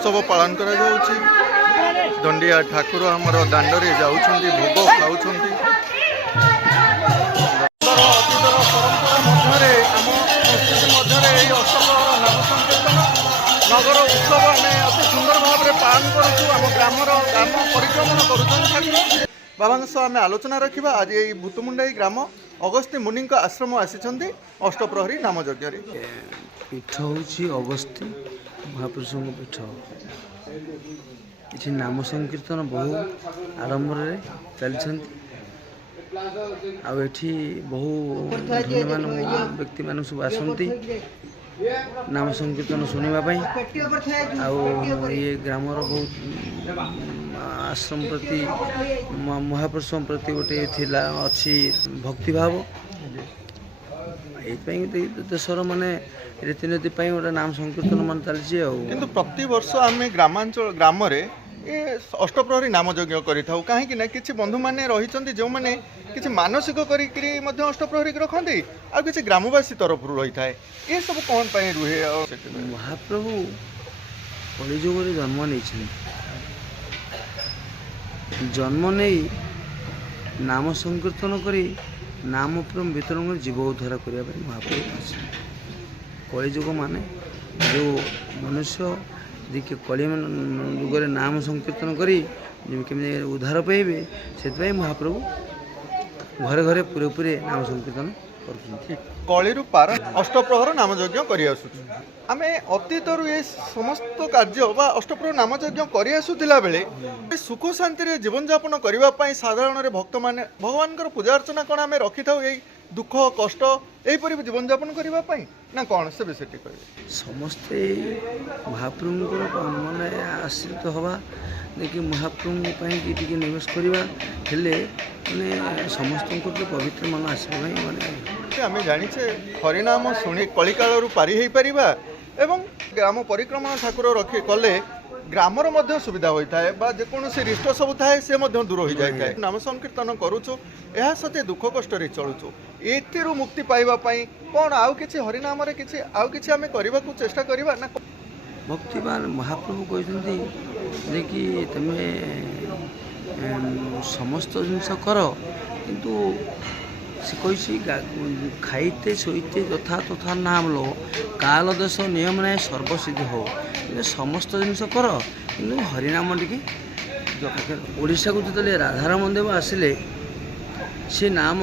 उत्सव पालन करा जाउछि। दंडिया ठाकुर आमर दांडरे जाउछन्ति, भोग खाउछन्ति। नगर उत्सव आम अति सुंदर भाव में पालन करूँ। ग्रामर ग्राम परिक्रमण कर बाबा सह आम आलोचना रखा। आज ये भूतमुंडाई ग्राम अगस्त्य मुनि आश्रम आसी अष्टप्रहरी नाम यज्ञ पीठ हूँ अगस्त्य महापुरुषों पीठ। ये नाम संकीर्तन बहु आरंभ चलती आठी बहु धन्यवान व्यक्ति मान सब आसती नाम संकीर्तन शुणापी। ये ग्रामर बहुत आश्रम प्रति महापुरुष प्रति गोटे थिला अच्छी भक्तिभाव। ये देशर माने रीतिनीति गोटे नाम संकीर्तन मान चलती। किंतु प्रति वर्ष आम ग्रामांचल ग्राम ये अष्टप्रहरी नाम यज्ञ करिथाउ काहेकि ना किछि बंधु माने रहिचंती जो माने किछि मानसिक करी मध्य अष्टप्रहरी रखंती आ किछि ग्रामवासी तरफ रही थाए। ये सब कोन पई रुहे। महाप्रभु कलिजुग रे जन्म नहीं जन्म नहीं नाम संकीर्तन करी नाम प्रेम वितरण कर जीव उद्धार करने महाप्रभु कलिजुग माने जो मनुष्य देखिए कलि जुगे नाम संकीर्तन करी केमी उद्धार पाइबे से महाप्रभु घरे घरे पूरे पूरे नाम संकीर्तन कर कलिरु पार अष्टप्रहर नाम यज्ञ करि आसुछु। आमे अतीतरु ये समस्त कार्य बा अष्टप्रहर नाम यज्ञ करि आसुथिला बेले सुख शांति रे जीवन यापन करिवा पई साधारण रे भक्त माने भगवान कर पूजा अर्चना कोन आमे रखि थाउ। एई दुख कष्ट एई परि जीवन यापन करिवा पई ना कोन से विषय कहिबे। समस्ते महाप्रभु माने आश्रित हवा देखिए महाप्रभु की टिके निवेश करवा हेले माने समस्त पवित्र मन आसवा माने आम जाचे हरिनाम शुणी कलिकालू पारी हो पार एवं ग्राम परिक्रमण ठाकुर रखी कले ग्रामर मध्य सुविधा होता है बा जेकोसी रिष्ट सब थाए से दूर हो जाए। नाम संकीर्तन करुचु यह सते दुख कष्ट चलुचु एथिरु मुक्ति पाइबापी कौन आउ कि हरिनाम आउ कि आम करने को चेष्टा करवा ना। भक्तिमान महाप्रभु कहते कि तुम्हें समस्त जिनस कर किंतु से कही खाइते सोईते यथा तथा नाम लो काल देश नियम नाय सर्वसिद्धि हो समस्त जिनस कर कि हरिनाम टी ओडिशा को जो राधाराम देव आसिले से नाम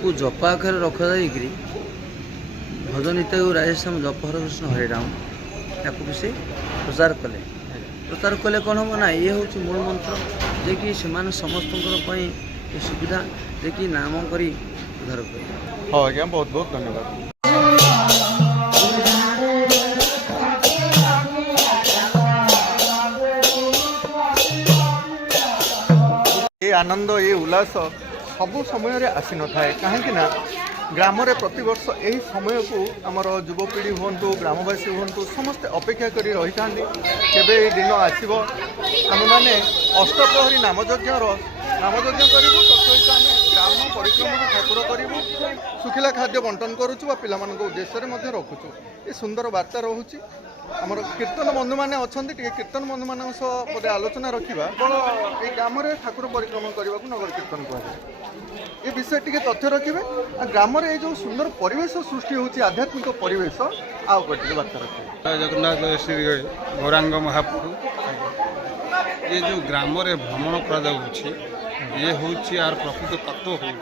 को जप आखिर रखा जाकरी भजन इत्यादि राजेश्याम जप हर कृष्ण हरिराम ताकू भी से प्रचार कले कौन हम ना ये हूँ मूल मंत्र जे कि से समस्त सुविधा जे कि नाम करी उद्धार कर। हाँ आज्ञा बहुत बहुत धन्यवाद। ये आनंद ये उल्लास सबु समय आसी न थाए कहीं ना ग्राम रे प्रति वर्ष यही समय को आमर युवपीढ़ी हूँ ग्रामवासी हूँ समस्ते अपेक्षा कर रही था केबे दिन आसब आम मैंने अष्टप्रहरी नामयज्ञ करूँ तत्सहित आम ग्राम परिक्रमण ठाकुर करूँ सुखिला खाद्य बंटन करुचु पिला उद्देश्य रखुचु। ये सुंदर वार्ता रोचे आमर कीर्तन बंधु मैंने अच्छा कीर्तन बंधु मान पदे आलोचना रखा ये ग्राम ठाकुर परिक्रमण करने को नगर कीर्तन कहुए ये विषय टी तथ्य रखिए ग्राम ये जो सुंदर परिवेश सृष्टि होती आध्यात्मिक परिवेश आउ वार्ता रखिए। जगन्नाथ श्री गौरांग महाप्रभु ये जो ग्राम भ्रमण कर ये हूँ यार प्रकृत तत्व हूँ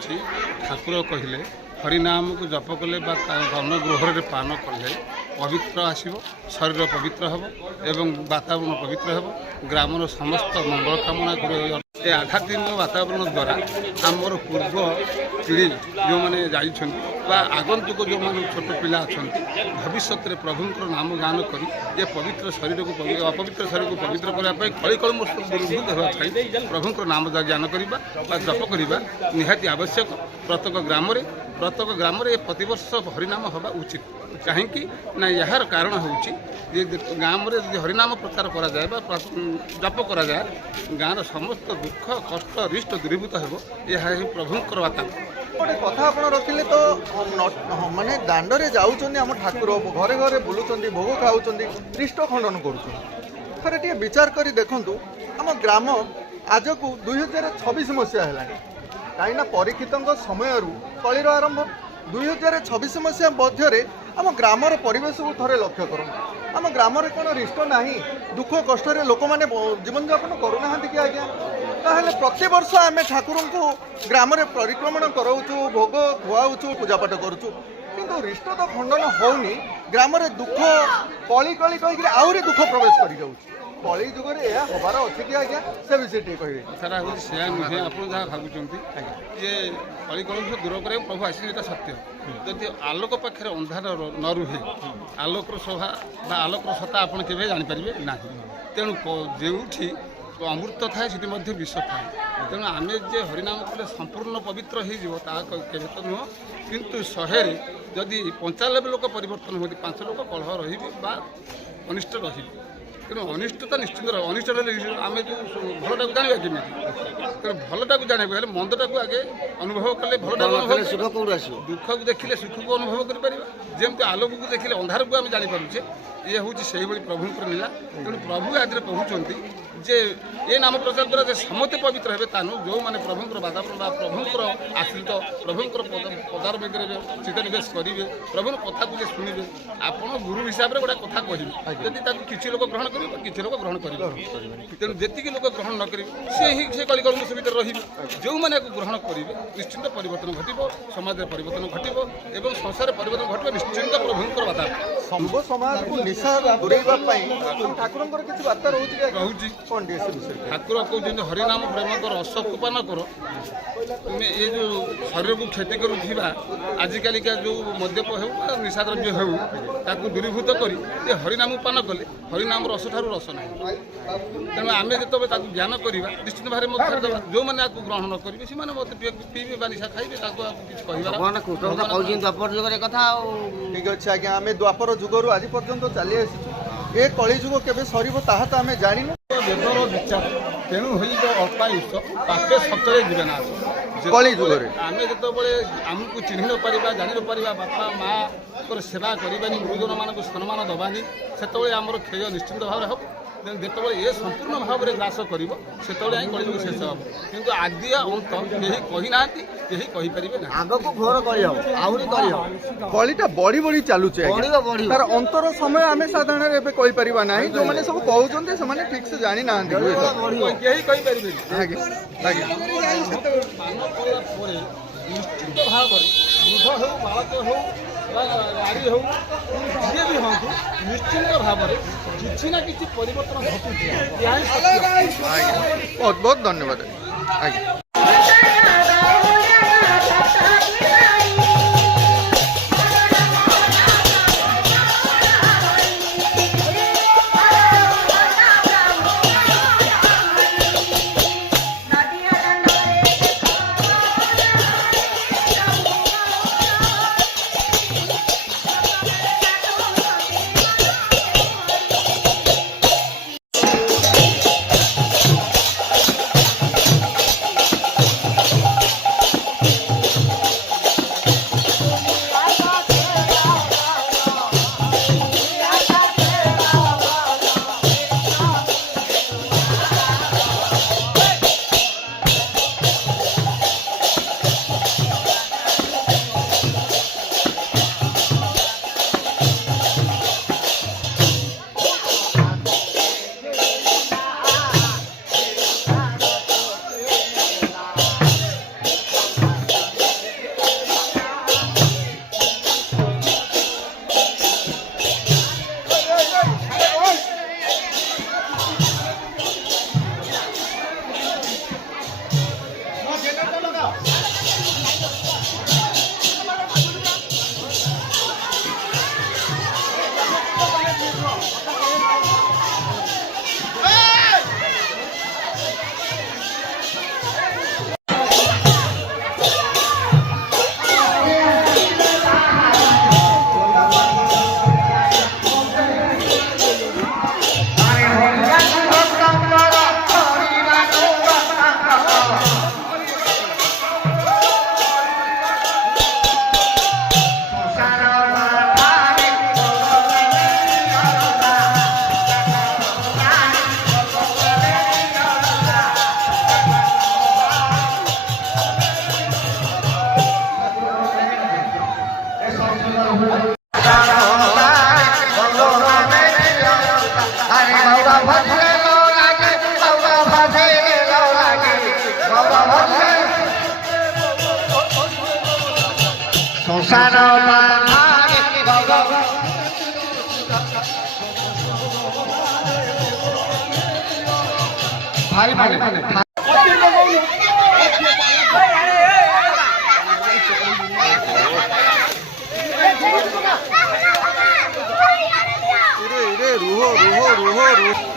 ठाकुर कहले हरिनाम को जप कले कर्णगृह पान कले पवित्र आसब शरीर पवित्र हम एवं वातावरण पवित्र हम ग्रामर समस्त मंगल कामना कर आध्यात्मिक वातावरण द्वारा आमर पूर्व पीढ़ी जो मैंने जा आगंतुक जो मैंने छोट पिला अच्छा भविष्य में प्रभुंर नाम गान कर ये पवित्र शरीर को अपवित्र शरीर को पवित्र करने कलिकल दुर्बृत होगाई प्रभुंर नाम ज्ञान करवा जप करवा निहाती आवश्यक। प्रत्येक ग्राम ये प्रतिवर्ष हरिनाम हवा उचित कहीं ना यार कारण हूँ गाँव में जो हरिनाम प्रचार करा जाए जप करा जाए गाँव समस्त दुख कष्ट रिष्ट दूरीभूत हो यह प्रभुंर वातावरण। गोटे कथा आप रखिले तो माने दांडे जाऊँ आम ठाकुर घरे घरे बुलूँ भोग खाऊँ रिष्ट खंडन कर ଥରେ ଟିକେ ବିଚାର କରି ଦେଖନ୍ତୁ ଆମ ଗ୍ରାମ ଆଜକୁ 2026 ମସିହା ହେଲାଣି କାହିଁକିନା ପରୀକ୍ଷିତଙ୍କ ସମୟରୁ କଳିର ଆରମ୍ଭ 2026 ମସିହା ମଧ୍ୟରେ ଆମ ଗ୍ରାମର ପରିବେଶକୁ ଥରେ ଲକ୍ଷ୍ୟ କରନ୍ତୁ ଆମ ଗ୍ରାମରେ କ'ଣ ରିଷ୍ଟ ନାହିଁ ଦୁଃଖ କଷ୍ଟରେ ଲୋକମାନେ ଜୀବନଯାପନ କରୁନାହାନ୍ତି କି ଆଜ୍ଞା ତାହେଲେ ପ୍ରତିବର୍ଷ ଆମେ ଠାକୁରଙ୍କୁ ଗ୍ରାମରେ ପରିକ୍ରମଣ କରାଉଛୁ ଭୋଗ ଖୁଆଉଛୁ ପୂଜାପାଠ କରୁଛୁ କିନ୍ତୁ ରିଷ୍ଟ ତ ଖଣ୍ଡନ ହେଉନି ଗ୍ରାମରେ ଦୁଃଖ କଳି କଳି କହିକି ଆହୁରି ଦୁଃଖ ପ୍ରବେଶ କରିଯାଉଛି କଳି ଯୁଗରେ ଏହା ହେବାର ଅଛି କି ଆଜ୍ଞା ସେ ବିଷୟ ଟିକେ କହିବେ କଥାଟା ହେଉଛି ସେୟା ନୁହେଁ ଆପଣ ଯାହା ଭାବୁଛନ୍ତି ଯେ କଳି କଳୁଷ ଦୂର କରିବାକୁ ପ୍ରଭୁ ଆସିଲେ ଏଇଟା ସତ୍ୟ ଯଦି ଆଲୋକ ପାଖରେ ଅନ୍ଧାର ନ ରୁହେ ଆଲୋକର ଶୋଭା ବା ଆଲୋକର ସତ୍ତା ଆପଣ କେବେ ଜାଣିପାରିବେ ନାହିଁ ତେଣୁ ଯେଉଁଠି ଅମୃତ ଥାଏ ସେଠି ମଧ୍ୟ ବିଷ ଥାଏ ତେଣୁ ଆମେ ଯେ ହରିନାମ କଲେ ସମ୍ପୂର୍ଣ୍ଣ ପବିତ୍ର ହେଇଯିବ ତାହା କେବେ ତ ନୁହଁ କିନ୍ତୁ 100ରେ ଯଦି 95 ଲୋକ ପରିବର୍ତ୍ତନ ହୁଅନ୍ତି 5 ଲୋକ କଳହ ରହିବେ ବା ଅନିଷ୍ଟ ରହିବେ ତେଣୁ ଅନିଷ୍ଟତା ନିଶ୍ଚିନ୍ତ ରହିବ ଅନିଷ୍ଟ ରହିଲେ ଆମେ ଯେଉଁ ଭଲଟାକୁ ଜାଣିବା କେମିତି ତେଣୁ ଭଲଟାକୁ ଜାଣିବାକୁ ହେଲେ ମନ୍ଦଟାକୁ ଆଗେ ଅନୁଭବ କଲେ ଭଲଟାକୁ ଅନୁଭବ ସୁଖ କେଉଁଠୁ ଆସିବ ଦୁଃଖକୁ ଦେଖିଲେ ସୁଖକୁ ଅନୁଭବ କରିପାରିବା ଯେମିତି ଆଲୋକକୁ ଦେଖିଲେ ଅନ୍ଧାରକୁ ଆମେ ଜାଣିପାରୁଛେ ଇଏ ହେଉଛି ସେଇଭଳି ପ୍ରଭୁଙ୍କର ଲୀଳା ତେଣୁ ପ୍ରଭୁ ଆଜିରେ କହୁଛନ୍ତି ଯେ ଏ ନାମ ପ୍ରଚାର ଦ୍ୱାରା ଯେ ସମସ୍ତେ ପବିତ୍ର ହେବେ ତା ନୁହଁ ଯେଉଁମାନେ ପ୍ରଭୁଙ୍କର ବାତାବରଣ ବା ପ୍ରଭୁଙ୍କର ଆଶ୍ରିତ ପ୍ରଭୁଙ୍କର ପଦାର ବେଗରେ ଚିତ୍ତ ନିବେଶ କରିବେ ପ୍ରଭୁର କଥାକୁ ଯେ ଶୁଣିବେ ଆପଣ ଗୁରୁ ହିସାବରେ ଗୋଟେ କଥା କହିବେ ଯଦି ତାକୁ କିଛି ଲୋକ ଗ୍ରହଣ କରିବେ ବା କିଛି ଲୋକ ଗ୍ରହଣ କରିବେ ତେଣୁ ଯେତିକି ଲୋକ ଗ୍ରହଣ ନ କରିବେ ସେ କଳିକଳଙ୍କ ଭିତରେ ରହିବେ ଯେଉଁମାନେ ଏହାକୁ ଗ୍ରହଣ କରିବେ ନିଶ୍ଚିନ୍ତ ପରିବର୍ତ୍ତନ ଘଟିବ ସମାଜରେ ପରିବର୍ତ୍ତନ ଘଟିବ ଏବଂ ସଂସାରରେ ପରିବର୍ତ୍ତନ ଘଟିବ ନିଶ୍ଚିନ୍ତ ପ୍ରଭୁଙ୍କର ବାତାବରଣ ସବୁ ସମାଜକୁ ନିଶା ଦୂରେଇବା ପାଇଁ ଠାକୁରଙ୍କର କିଛି ବାର୍ତ୍ତା ରହୁଛି ରହୁଛି କ'ଣ ଟିକେ ସେ ବିଷୟରେ ଠାକୁର କହୁଛନ୍ତି ହରିନାମ ପ୍ରେମକର ରସକୁ ପାନ କର ତୁମେ ଏ ଯେଉଁ ଶରୀରକୁ କ୍ଷତି କରୁଥିବା ଆଜିକାଲିକା ଯେଉଁ ମଦ୍ୟପ ହେଉ ବା ନିଶାଦ୍ରବ୍ୟ ହେଉ ତାକୁ ଦୂରୀଭୂତ କରି ଏ ହରିନାମ ପାନ କଲେ ହରିନାମର ରସଠାରୁ ରସ ନାହିଁ ତେଣୁ ଆମେ ଯେତେବେଳେ ତାକୁ ଜ୍ଞାନ କରିବା ନିଶ୍ଚିତ ଭାବରେ ମଧ୍ୟ ଛାଡ଼ିଦେବା ଯେଉଁମାନେ ଆକୁ ଗ୍ରହଣ ନ କରିବେ ସେମାନେ ମଧ୍ୟ ପିଇବେ ବା ନିଶା ଖାଇବେ ତାକୁ ଆଉ କିଛି କହିବାର କଥା ଆଉ ଠିକ୍ ଅଛି ଆଜ୍ଞା ଆମେ ଦ୍ୱାପର ଯୁଗରୁ ଆଜି ପର୍ଯ୍ୟନ୍ତ ଚାଲି ଆସିଛୁ ଏ କଳିଯୁଗ କେବେ ସରିବ ତାହା ତ ଆମେ ଜାଣିନୁ ବେଦର ବିଚାର ତେଣୁ ହୋଇବ ଅଳ୍ପାୟୁଷ ପାପେ ସତରେ ଯିବେ ନା କଳି ଯୁଗରେ ଆମେ ଯେତେବେଳେ ଆମକୁ ଚିହ୍ନି ନ ପାରିବା ଜାଣି ନ ପାରିବା ବାପା ମାଆଙ୍କର ସେବା କରିବାନି ଗୁରୁଜନମାନଙ୍କୁ ସମ୍ମାନ ଦେବାନି ସେତେବେଳେ ଆମର କ୍ଷୟ ନିଶ୍ଚିନ୍ତ ଭାବରେ ହେବ ଯେତେବେଳେ ଏ ସମ୍ପୂର୍ଣ୍ଣ ଭାବରେ ଗ୍ରାସ କରିବ ସେତେବେଳେ ହିଁ କଳିଯୁଗ ଶେଷ ହେବ କିନ୍ତୁ ଆଦିଆ ଅନ୍ତ କେହି କହିନାହାନ୍ତି କେହି କହିପାରିବେ ନାହିଁ ଆଗକୁ ଘୋର କରିହେବ ଆହୁରି କରିହେବ କଳିଟା ବଢି ବଢି ଚାଲୁଛି ତାର ଅନ୍ତର ସମୟ ଆମେ ସାଧାରଣରେ ଏବେ କହିପାରିବା ନାହିଁ ଯେଉଁମାନେ ସବୁ କହୁଛନ୍ତି ସେମାନେ ଠିକ୍ ସେ ଜାଣିନାହାନ୍ତି କେହି କହିପାରିବେନି ଆଜ୍ଞା ଆଜ୍ଞା ପାନ କଲା ପରେ ନିଶ୍ଚିତ ଭାବରେ ବୃଦ୍ଧ ହେଉ ବାଳକ ହେଉ ବା ନାରୀ ହେଉ ଯିଏ ବି ହୁଅନ୍ତୁ ନିଶ୍ଚିନ୍ତ ଭାବରେ କିଛି ନା କିଛି ପରିବର୍ତ୍ତନ ଘଟୁଛି ଏହା ହିଁ ସତ୍ୟ। ଆଜ୍ଞା ବହୁତ ବହୁତ ଧନ୍ୟବାଦ ଆଜ୍ଞା ভাই মানে ରୁହ ରୁହ ରୁହ ରୁହ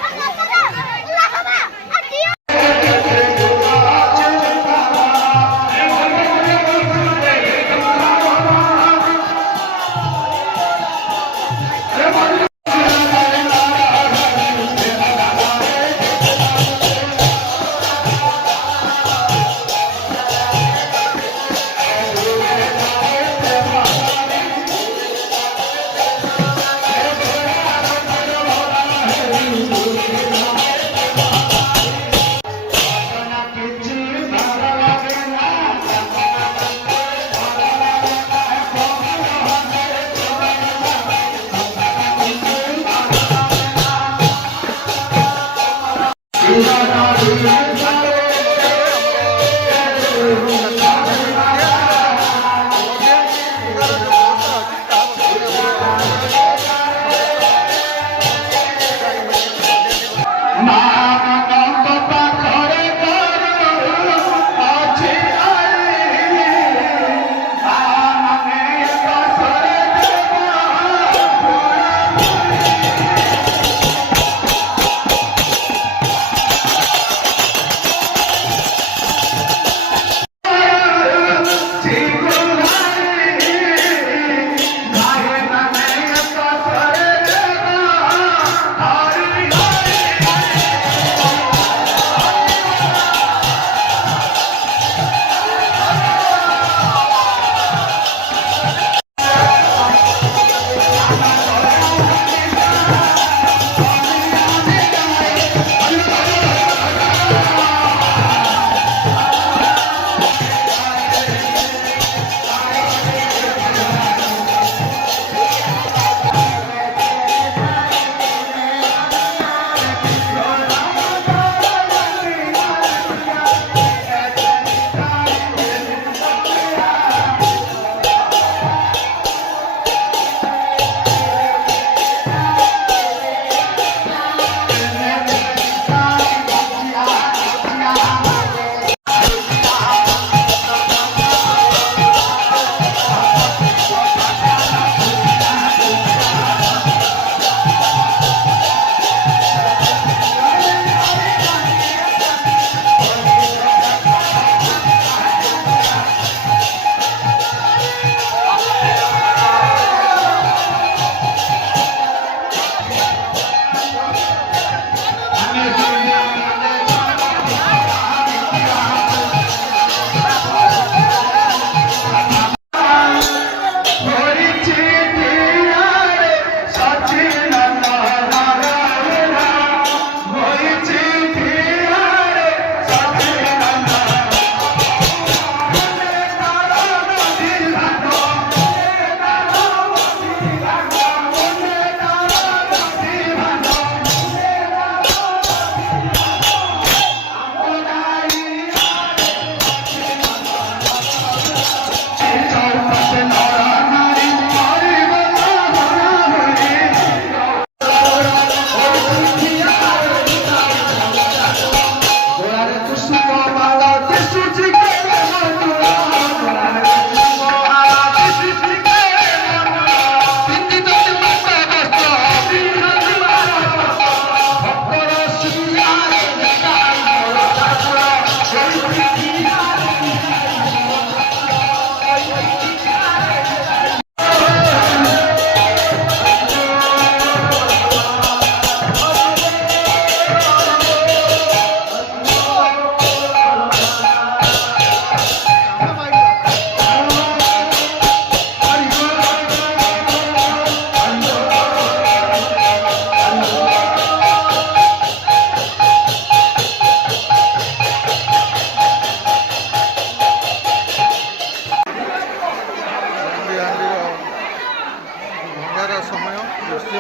ଏବେକାର ସମୟ ଦୃଶ୍ୟ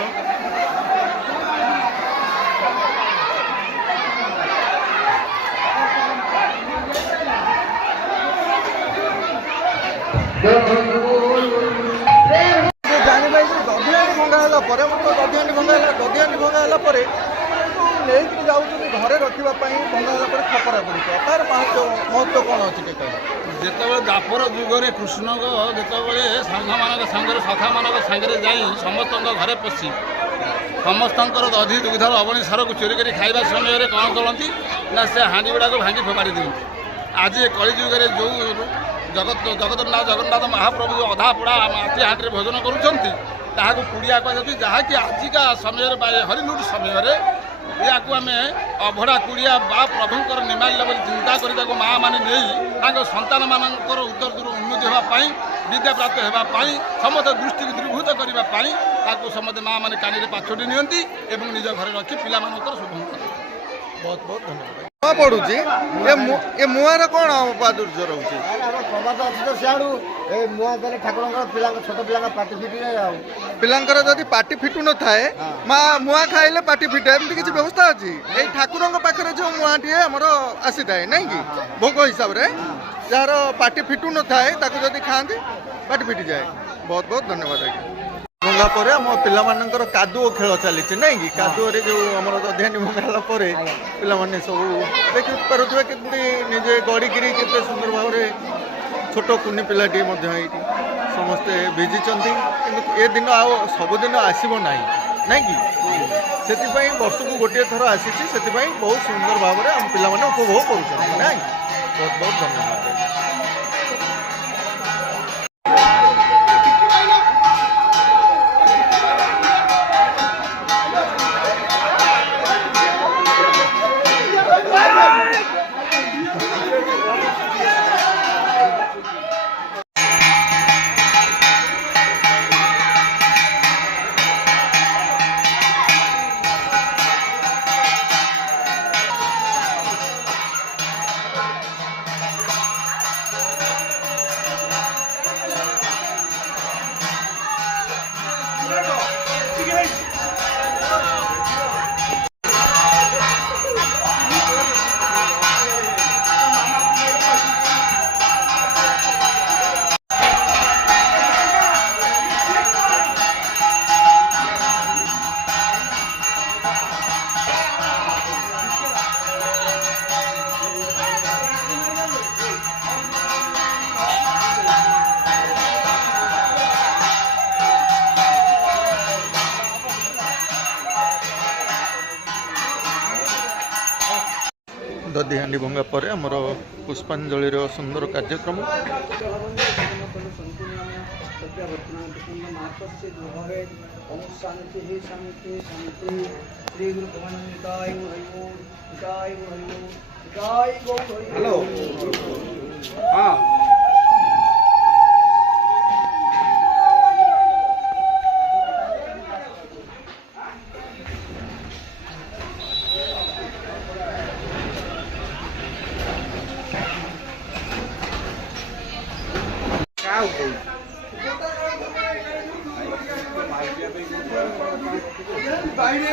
ଜାଣିବା ଯେ ଦଧିହାଣ୍ଡି ଭଙ୍ଗା ହେଲା ପରେ ମଧ୍ୟ ଦଧିହାଣ୍ଡି ଭଙ୍ଗା ହେଲା ପରେ ନେଇକି ଯାଉଛନ୍ତି ଘରେ ରଖିବା ପାଇଁ ଭଙ୍ଗା ହେଲା ପରେ ଖପରା ଗୁଡ଼ିକ ତାର ମହତ୍ତ୍ୱ କ'ଣ ଅଛି ଟିକେ କହିବା? ଯେତେବେଳେ ଦ୍ୱାପର ଯୁଗରେ କୃଷ୍ଣଙ୍କ ଯେତେବେଳେ ସାଙ୍ଗମାନଙ୍କ ସାଙ୍ଗରେ ସଖାମାନଙ୍କ ସାଙ୍ଗରେ ଯାଇ ସମସ୍ତଙ୍କ ଘରେ ପଶି ସମସ୍ତଙ୍କର ଦଧି ଦୁଗ୍ଧ ଲବଣୀ ସାରକୁ ଚୋରି କରି ଖାଇବା ସମୟରେ କ'ଣ କରନ୍ତି ନା ସେ ହାଣ୍ଡି ଗୁଡ଼ାକୁ ଭାଙ୍ଗି ଫୋପାଡ଼ି ଦିଅନ୍ତି। ଆଜି ଏ କଳିଯୁଗରେ ଯେଉଁ ଜଗନ୍ନାଥ ମହାପ୍ରଭୁ ଯେଉଁ ଅଧା ପୋଡ଼ା ମାଟି ହାଣ୍ଡିରେ ଭୋଜନ କରୁଛନ୍ତି ତାହାକୁ ପୁଡ଼ିଆ କୁହାଯାଉଛି, ଯାହାକି ଆଜିକା ସମୟରେ ବା ହରିଲୁଟ୍ ସମୟରେ ଏହାକୁ ଆମେ ଅଭଡ଼ା କୁଡ଼ିଆ ବା ପ୍ରଭୁଙ୍କର ନିମାଳିଲା ବୋଲି ଚିନ୍ତା କରି ତାକୁ ମାଆ ମାନେ ନେଇ ତାଙ୍କ ସନ୍ତାନମାନଙ୍କର ଉତ୍ତରରୁ ଉନ୍ନତି ହେବା ପାଇଁ ବିଦ୍ୟାପ୍ରାପ୍ତ ହେବା ପାଇଁ ସମସ୍ତ ଦୃଷ୍ଟିକୁ ଦୂରୀଭୂତ କରିବା ପାଇଁ ତାକୁ ସମସ୍ତେ ମାଆ ମାନେ କାନିରେ ପାଛୋଟି ନିଅନ୍ତି ଏବଂ ନିଜ ଘରେ ରଖି ପିଲାମାନଙ୍କର ଶୁଭଙ୍କର। ବହୁତ ବହୁତ ଧନ୍ୟବାଦ। କ'ଣ ପଡ଼ୁଛି ଏ ମୁଆଁର କ'ଣ ପ୍ରାଦୁର୍ଯ୍ୟ ରହୁଛି? ଆମର ପ୍ରବାଦ ଅଛି ତ ସିଆଡ଼ୁ ଏ ମୁଆଁ ଦେଲେ ଠାକୁରଙ୍କର ଛୋଟ ପିଲାଙ୍କ ପାଟି ଫିଟିଯାଏ। ଆଉ ପିଲାଙ୍କର ଯଦି ପାଟି ଫିଟୁ ନଥାଏ ମା ମୁଆଁ ଖାଇଲେ ପାଟି ଫିଟେ ଏମିତି କିଛି ବ୍ୟବସ୍ଥା ଅଛି? ଏଇ ଠାକୁରଙ୍କ ପାଖରେ ଯେଉଁ ମୁଆଁଟିଏ ଆମର ଆସିଥାଏ ନାଇଁ କି ଭୋଗ ହିସାବରେ, ଯାହାର ପାଟି ଫିଟୁ ନଥାଏ ତାକୁ ଯଦି ଖାଆନ୍ତି ପାଟି ଫିଟିଯାଏ। ବହୁତ ବହୁତ ଧନ୍ୟବାଦ ଆଜ୍ଞା। ଭଙ୍ଗା ପରେ ଆମ ପିଲାମାନଙ୍କର କାଦୁଅ ଖେଳ ଚାଲିଛି ନାଇଁ କି? କାଦୁଅରେ ଯେଉଁ ଆମର ଦଧିହାଣ୍ଡି ଭଙ୍ଗା ହେଲା ପରେ ପିଲାମାନେ ସବୁ ଦେଖିପାରୁଥିବେ କେମିତି ନିଜେ ଗଡ଼ିକିରି କେତେ ସୁନ୍ଦର ଭାବରେ ଛୋଟ କୁନି ପିଲାଟିଏ ମଧ୍ୟ ଏଇଠି ସମସ୍ତେ ଭିଜିଛନ୍ତି। କିନ୍ତୁ ଏ ଦିନ ଆଉ ସବୁଦିନ ଆସିବ ନାହିଁ ନାଇଁ କି? ସେଥିପାଇଁ ବର୍ଷକୁ ଗୋଟିଏ ଥର ଆସିଛି, ସେଥିପାଇଁ ବହୁତ ସୁନ୍ଦର ଭାବରେ ଆମ ପିଲାମାନେ ଉପଭୋଗ କରୁଛନ୍ତି ନାଇଁ। ବହୁତ ବହୁତ ଧନ୍ୟବାଦ। ଦଧିହାଣ୍ଡି ଭଙ୍ଗା ପରେ ଆମର ପୁଷ୍ପାଞ୍ଜଳିର ସୁନ୍ଦର କାର୍ଯ୍ୟକ୍ରମ। ହ୍ୟାଲୋ ହଁ বাইরে